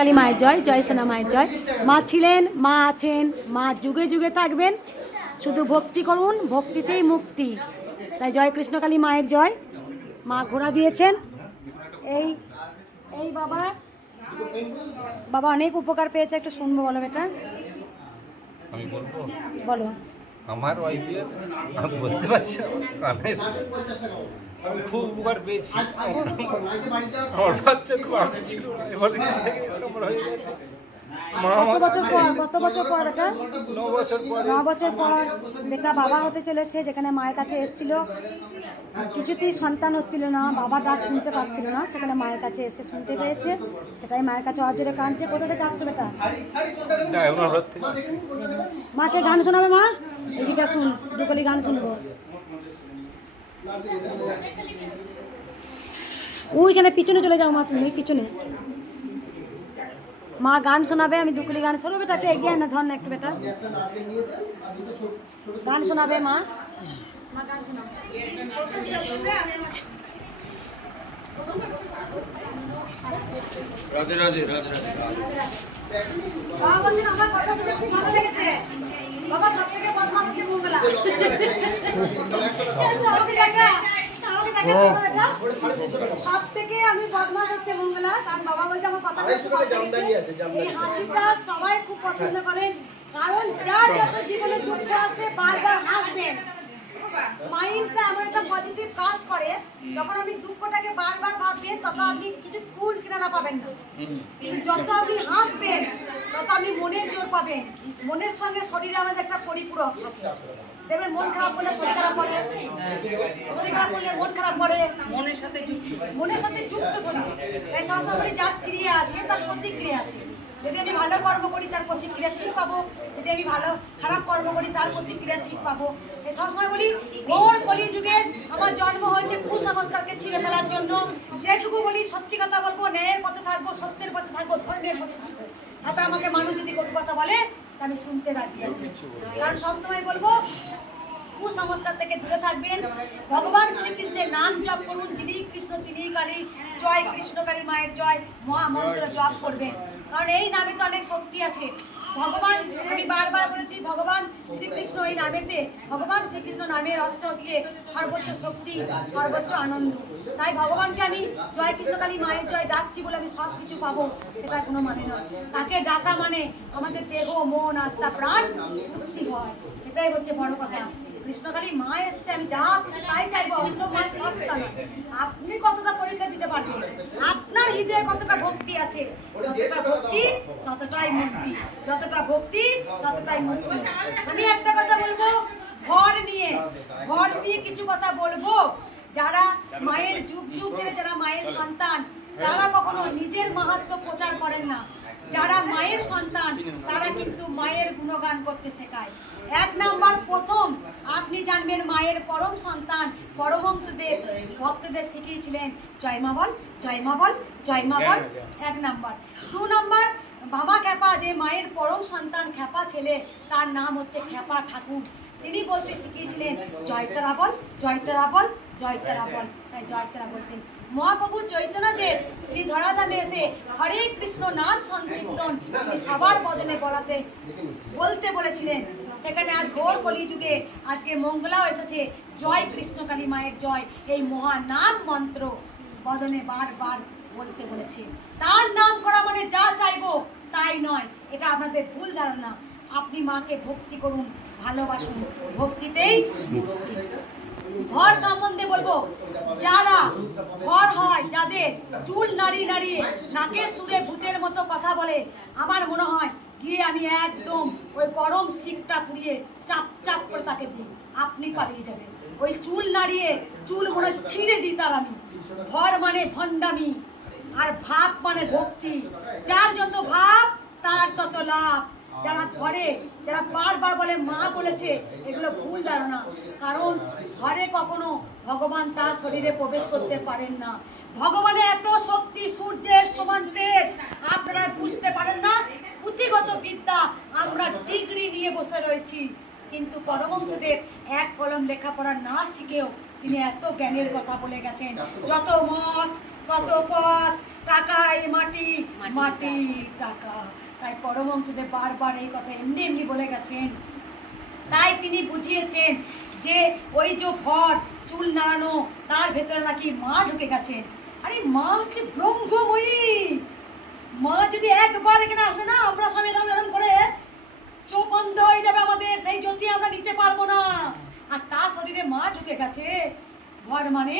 কৃষ্ণকালী মায়ের জয়, জয় সোনা মায়ের জয়। মা ছিলেন, মা আছেন, মা যুগে যুগে থাকবেন। শুধু ভক্তি করুন, ভক্তিতেই মুক্তি। তাই জয় কৃষ্ণকালী মায়ের জয়। মা ঘোড়া দিয়েছেন। এই এই বাবা বাবা অনেক উপকার পেয়েছে, একটু শুনবো, বলো বেটা। আমি বলবো, বলো। আমার ওয়াইফের আমি বলতে পারছি না, আমি খুব উপকার পেয়েছি। আমার বাচ্চা খুব আগে ছিল না, এবার এখান থেকে সফল হয়ে গেছে। কত বছর পর বেটা? 9 বছর পরে। 9 বছর পর বেটা বাবা হতে চলেছে। যেখানে মায়ের কাছে এসেছিল, কিছুতেই সন্তান হচ্ছিল না, বাবা ডাক শুনতে পাচ্ছিল না, সেখানে মায়ের কাছে এসে শুনতে পেয়েছে। সেটাই মায়ের কাছে অজরে কাঁদছে। কোথা থেকে আসছো বেটা? মাকে গান শোনাবে মা? এদিকে শুন, দুকলি গান শুনবো। ওইখানে পিছনে চলে যাও মা, তুমি ওই পিছনে। মা গান শোনাবে, আমি দুকলি গান শোনো বেটা, একটু এগিয়ে না, ধর না একটু বেটা। গান শোনাবে মা, মা গান শোনাবে। রাধে রাধে রাধে রাধে। বাবা বলছেন আমার কথা শুনে খুব ভালো লেগেছে। বাবা সব থেকে বদমাশ হচ্ছে মঙ্গলা। সব থেকে আমি বদমাশ হচ্ছে মঙ্গলা, কারণ বাবা বলছে আমার কথা খুব ভালো লেগেছে। এই হাসিটা সবাই খুব পছন্দ করেন, কারণ যার যত জীবনে দুঃখ আসবে বারবার হাসবেন। স্মাইলটা এমন একটা পজিটিভ কাজ করে, যখন আপনি দুঃখটাকে বারবার ভাববেন তত আপনি কিছু কুল কিনারা পাবেন না। কিন্তু যত আপনি হাসবেন তত আপনি মনের জোর পাবেন। মনের সঙ্গে শরীরে আমাদের একটা পরিপূরক থাকে। দেখবেন মন খারাপ করলে শরীর খারাপ করে, শরীর খারাপ করলে মন খারাপ করে, মনের সাথে যুক্ত শরীর। তাই সবসময় বলি যার ক্রিয়া আছে তার প্রতিক্রিয়া আছে। যদি আমি ভালো কর্ম করি তার প্রতিক্রিয়া ঠিক পাবো, যদি আমি খারাপ কর্ম করি তার প্রতিক্রিয়া ঠিক পাবো। এই সবসময় বলি ঘোর কলিযুগের আমার জন্ম হয়েছে কুসংস্কারকে ছিঁড়ে ফেলার জন্য। যেটুকু বলি সত্যি কথা বলবো, ন্যায়ের পথে থাকবো, সত্যের পথে থাকবো, ধর্মের পথে থাকবো। তাতে আমাকে মানুষ যদি কটু কথা বলে তা আমি শুনতে রাজি আছি। কারণ সবসময় বলবো কুসংস্কার থেকে দূরে থাকবেন। ভগবান শ্রীকৃষ্ণের নাম জপ করুন, যিনি কৃষ্ণ তিনি কালী। জয় কৃষ্ণকালী মায়ের জয় মহামন্ত্র জপ করবেন, কারণ এই নামে তো অনেক শক্তি আছে। ভগবান, আমি বারবার বলেছি, ভগবান শ্রীকৃষ্ণ এই নামেতে, ভগবান শ্রীকৃষ্ণ নামের অর্থ হচ্ছে সর্বোচ্চ শক্তি, সর্বোচ্চ আনন্দ। তাই ভগবানকে আমি জয় কৃষ্ণকালী মায়ের জয় ডাকছি বলে আমি সব কিছু পাবো, সেটা কোনো মানে নয়। তাকে ডাকা মানে আমাদের দেহ মন আত্মা প্রাণ শুদ্ধি হয়, এটাই হচ্ছে বড় কথা। কৃষ্ণকালী মা এসছে, আমি যা কিছু তাই চাইবো, অন্ত মা সস্তা নয়। আপনি কতটা পরীক্ষা দিতে পারবেন, আপনার হৃদয়ে কতটা ভক্তি আছে। যতটা ভক্তি ততটাই মুক্তি, যতটা ভক্তি ততটাই মুক্তি। আমি একটা কথা বলবো, ঘর নিয়ে কিছু কথা বলবো। যারা মায়ের যুগ যুগ ধরে, যারা মায়ের সন্তান, তারা কখনো নিজের মাহাত্ম্য প্রচার করেন না। যারা মায়ের সন্তান তারা কিন্তু মায়ের গুণগান করতে শেখায়। 1 নাম্বার, প্রথম আপনি জানবেন মায়ের পরম সন্তান পরমহংসদেব ভক্তদের শিখিয়েছিলেন জয় মা বল, জয় মা বল, জয় মা বল। 1 নাম্বার। 2 নাম্বার, বাবা খ্যাপা, যে মায়ের পরম সন্তান খ্যাপা ছেলে, তার নাম হচ্ছে খ্যাপা ঠাকুর। তিনি বলতে শিখিয়েছিলেন জয় তারা বল, জয় তারা বল, জয় তারা বল। তাই জয় তারা বলতেন। মহাপ্রভু চৈতন্যদেব তিনি ধরাধামে এসে হরে কৃষ্ণ নাম সংকীর্তন তিনি সবার বদনে বলতে বলেছিলেন। সেখানে আজ ঘোর কলিযুগে আজকে মঙ্গলাও এসেছে, জয় কৃষ্ণকালী মায়ের জয়, এই মহানাম মন্ত্র বদনে বারবার বলতে বলেছে। তার নাম করা মানে যা চাইবো তাই নয়, এটা আপনাদের ভুল ধারণা। আপনি মাকে ভক্তি করুন, ভালোবাসুন, ভক্তিতেই মুক্তি। ঘর সম্বন্ধে বলবো, যারা ঘর হয়, যাদের চুল নাড়িয়ে নাড়িয়ে নাকের সুরে ভূতের মতো কথা বলে, আমার মনে হয় গিয়ে আমি একদম ওই গরম শিকটা পুড়িয়ে চাপ চাপ করে তাকে দিই, আপনি পালিয়ে যাবেন। ওই চুল নাড়িয়ে চুল মনে ছিঁড়ে দিই তার আমি। ঘর মানে ভণ্ডামি, আর ভাব মানে ভক্তি। যার যত ভাব তার তত লাভ। যারা ঘরে, যারা বারবার বলে মা বলেছে, এগুলো ভুল ধারণা। কারণ ঘরে কখনো ভগবান তার শরীরে প্রবেশ করতে পারেন না। ভগবানের এত শক্তি, সূর্যের সমান তেজ, আপনারা বুঝতে পারেন না। পুঁথিগত বিদ্যা আমরা ডিগ্রি নিয়ে বসে রয়েছি, কিন্তু পরমহংসদেব 1 কলম লেখাপড়া না শিখেও তিনি এত জ্ঞানের কথা বলে গেছেন। যত মত তত পথ, টাকাই মাটি, মাটি টাকা। তাই পরমহংসদেব বারবার এই কথা এমনি এমনি বলে গেছেন। তাই তিনি বুঝিয়েছেন যে ওই যে ভর চুল নাড়ানো তার ভেতরে নাকি মা ঢুকে গেছেন। আরে মা হচ্ছে ব্রহ্মময়ী। মা যদি একবার এখানে আসে না, আমরা সব এরকম এরকম করে চোখ অন্ধ হয়ে যাবে আমাদের, সেই জ্যোতি আমরা নিতে পারবো না। আর তার শরীরে মা ঢুকে গেছে। ভর মানে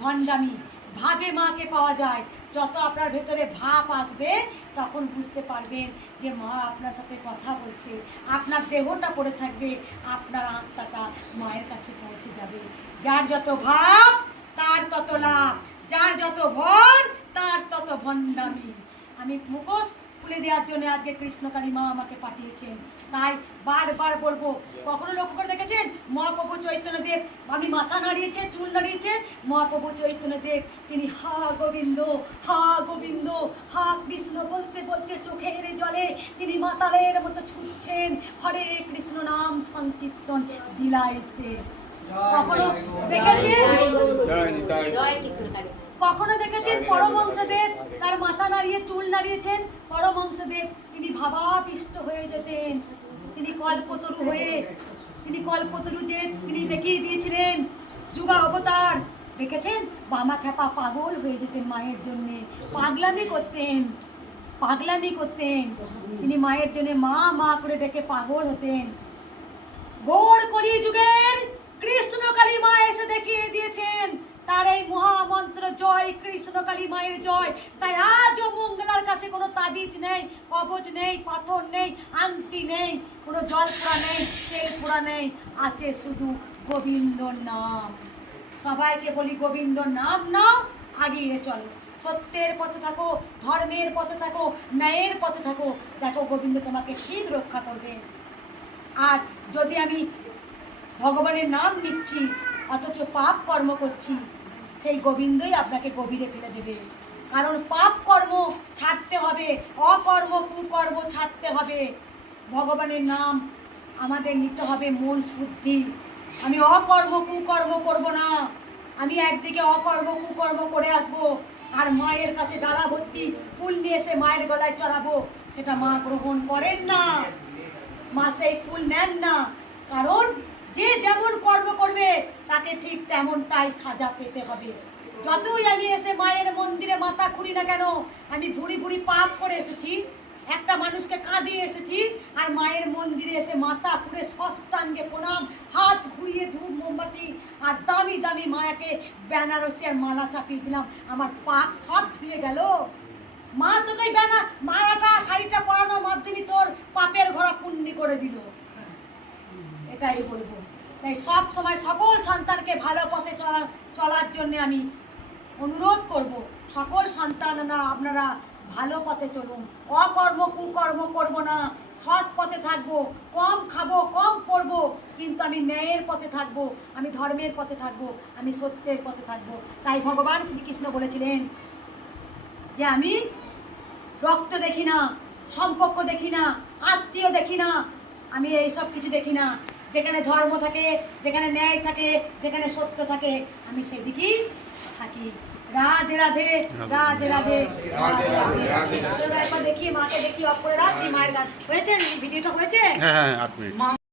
ভণ্ডামি, ভাবে মাকে পাওয়া যায়। যত আপনার ভেতরে ভাব আসবে তখন বুঝতে পারবেন যে মা আপনার সাথে কথা বলছে। আপনার দেহটা পড়ে থাকবে, আপনার আত্মাটা মায়ের কাছে পৌঁছে যাবে। যার যত ভাব তার তত লাভ, যার যত ভর তার তত ভণ্ডামি। আমি মুখোশ খুলে দেওয়ার জন্য আজকে কৃষ্ণকালী মা আমাকে পাঠিয়েছেন। তাই বারবার বলবো, কখনো লক্ষ্য করে দেখেছেন মহাপ্রভু চৈতন্যদেব আমি মাথা নাড়িয়েছে, চুল নাড়িয়েছে, মহাপ্রভু চৈতন্যদেব তিনি হা গোবিন্দ, হা গোবিন্দ, হা কৃষ্ণ বলতে বলতে চোখের জলে তিনি মাতালের মতো ছুটছেন হরে কৃষ্ণ নাম সংকীর্তন বিলাইতে। কখনো দেখেছেন, কখনো দেখেছেন পরমহংসদেব তার মাথা নাড়িয়ে চুল নাড়িয়েছেন? পরমহংসদেব তিনি ভাবাবিষ্ট হয়ে যেতেন। তিনি কল্পতরু হয়ে, তিনি কল্পতরু যে তিনি দেখিয়ে দিয়েছিলেন যুগা অবতার। দেখেছেন বামা খ্যাপা পাগল হয়ে যেতেন মায়ের জন্যে, পাগলামি করতেন, পাগলামি করতেন। তিনি মায়ের জন্য মা মা করে ডেকে পাগল হতেন। গৌড় কলি যুগের কৃষ্ণকালী মা এসে দেখিয়ে দিয়েছেন তার এই মহামন্ত্র জয়, কৃষ্ণকালী মায়ের জয়। তাই আজও মঙ্গলার কাছে কোনো তাবিজ নেই, কবচ নেই, পাথর নেই, আংটি নেই, কোনো জল পোড়া নেই, তেল পোড়া নেই, আছে শুধু গোবিন্দর নাম। সবাইকে বলি গোবিন্দর নাম নাও, আগিয়ে চলো, সত্যের পথে থাকো, ধর্মের পথে থাকো, ন্যায়ের পথে থাকো। দেখো গোবিন্দ তোমাকে ঠিক রক্ষা করবে। আর যদি আমি ভগবানের নাম নিচ্ছি অথচ পাপ কর্ম করছি, সেই গোবিন্দই আপনাকে গভীরে ফেলে দেবে। কারণ পাপ কর্ম ছাড়তে হবে, অকর্ম কুকর্ম ছাড়তে হবে। ভগবানের নাম আমাদের নিতে হবে মন শুদ্ধি। আমি অকর্ম কুকর্ম করব না, আমি একদিকে অকর্ম কুকর্ম করে আসব আর মায়ের কাছে ডালা ভর্তি ফুল নিয়ে এসে মায়ের গলায় চড়াবো, সেটা মা গ্রহণ করেন না। মা সেই ফুল নেন না। কারণ যে যেমন কর্ম করবে তাকে ঠিক তেমনটাই সাজা পেতে হবে। যতই আমি এসে মায়ের মন্দিরে মাথা খুঁড়ি না কেন, আমি ভুড়ি ভুড়ি পাপ করে এসেছি, একটা মানুষকে কাঁদিয়ে এসেছি, আর মায়ের মন্দিরে এসে মাথা খুঁড়ে ষষ্ঠাঙ্গে প্রণাম, হাত ঘুরিয়ে ধূপ মোমবাতি আর দামি দামি মায়াকে বেনারসি আর মালা চাপিয়ে দিলাম, আমার পাপ সব ধুয়ে গেল। মা তোকে মালাটা শাড়িটা পরানোর মাধ্যমে তোর পাপের ঘোড়া পুণ্যি করে দিল। এটাই বলবো। তাই সব সময় সকল সন্তানকে ভালো পথে চলার জন্য আমি অনুরোধ করব, সকল সন্তানরা আপনারা ভালো পথে চলুন, অকর্ম কুকর্ম করব না, সৎ পথে থাকবো, কম খাবো, কম পড়বো, কিন্তু আমি ন্যায়ের পথে থাকবো, আমি ধর্মের পথে থাকবো, আমি সত্যের পথে থাকবো। তাই ভগবান শ্রীকৃষ্ণ বলেছিলেন যে আমি রক্ত দেখি না, সম্পর্ক দেখি না, আত্মীয় দেখি না, আমি এইসব কিছু দেখি না। যেখানে ধর্ম থাকে, যেখানে ন্যায় থাকে, যেখানে সত্য থাকে, আমি সেদিকেই থাকি। রাধে রাধে, রাধে রাধে, রাধে রাধে। একবার দেখি মাকে দেখি, অফ করে রাখি মায়ের গান হয়েছে, ভিডিওটা হয়েছে। হ্যাঁ 8 মিনিট।